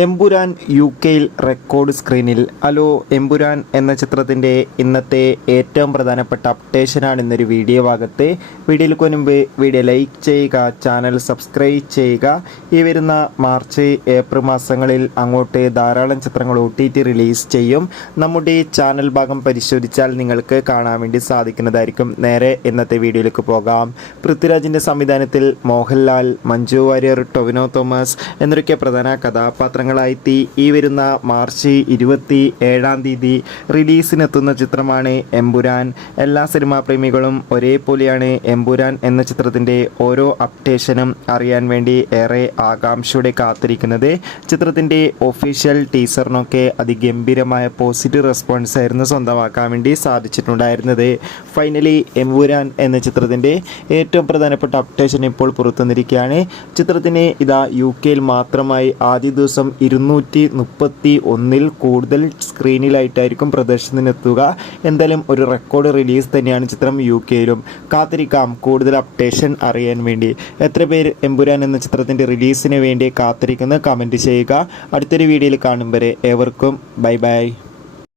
Empuraan UK-യിൽ record സ്ക്രീനിൽ. Hello, Empuraan എന്ന ചിത്രത്തിൻ്റെ ഇന്നത്തെ ഏറ്റവും പ്രധാനപ്പെട്ട അപ്ഡേഷനാണ് ഇന്നൊരു വീഡിയോ ഭാഗത്ത്. വീഡിയോയിലേക്ക് മുൻപ് വീഡിയോ ലൈക്ക് ചെയ്യുക, ചാനൽ സബ്സ്ക്രൈബ് ചെയ്യുക. ഈ വരുന്ന മാർച്ച് ഏപ്രിൽ മാസങ്ങളിൽ അങ്ങോട്ട് ധാരാളം ചിത്രങ്ങൾ OTT റിലീസ് ചെയ്യും. നമ്മുടെ ചാനൽ ഭാഗം പരിശോധിച്ചാൽ നിങ്ങൾക്ക് കാണാൻ വേണ്ടി സാധിക്കുന്നതായിരിക്കും. നേരെ ഇന്നത്തെ വീഡിയോയിലേക്ക് പോകാം. പൃഥ്വിരാജിൻ്റെ സംവിധാനത്തിൽ മോഹൻലാൽ, മഞ്ജു വാര്യർ, ടൊവിനോ തോമസ് എന്നൊക്കെ പ്രധാന കഥാപാത്രങ്ങളായി ഈ വരുന്ന മാർച്ച് 27 റിലീസിനെത്തുന്ന ചിത്രമാണ് എമ്പുരാൻ. എല്ലാ സിനിമാ പ്രേമികളും ഒരേപോലെയാണ് എമ്പുരാൻ എന്ന ചിത്രത്തിൻ്റെ ഓരോ അപ്ഡേഷനും അറിയാൻ വേണ്ടി ഏറെ ആകാംക്ഷയോടെ കാത്തിരിക്കുന്നത്. ചിത്രത്തിൻ്റെ ഒഫീഷ്യൽ ടീസറിനൊക്കെ അതിഗംഭീരമായ പോസിറ്റീവ് റെസ്പോൺസ് ആയിരുന്നു സ്വന്തമാക്കാൻ വേണ്ടി സാധിച്ചിട്ടുണ്ടായിരുന്നത്. ഫൈനലി എമ്പുരാൻ എന്ന ചിത്രത്തിൻ്റെ ഏറ്റവും പ്രധാനപ്പെട്ട അപ്ഡേഷൻ ഇപ്പോൾ പുറത്തുവന്നിരിക്കുകയാണ്. ചിത്രത്തിന് ഇതാ UK-യിൽ മാത്രമായി ആദ്യ ദിവസം 231 കൂടുതൽ സ്ക്രീനിലായിട്ടായിരിക്കും പ്രദർശനത്തിനെത്തുക. എന്തായാലും ഒരു റെക്കോർഡ് റിലീസ് തന്നെയാണ് ചിത്രം UK-യിലും. കാത്തിരിക്കാം കൂടുതൽ അപ്ഡേഷൻ അറിയാൻ വേണ്ടി. എത്ര പേര് എമ്പുരാൻ എന്ന ചിത്രത്തിൻ്റെ റിലീസിന് വേണ്ടി കാത്തിരിക്കുന്ന കമൻറ്റ് ചെയ്യുക. അടുത്തൊരു വീഡിയോയിൽ കാണും വരെ ഏവർക്കും ബൈ ബൈ.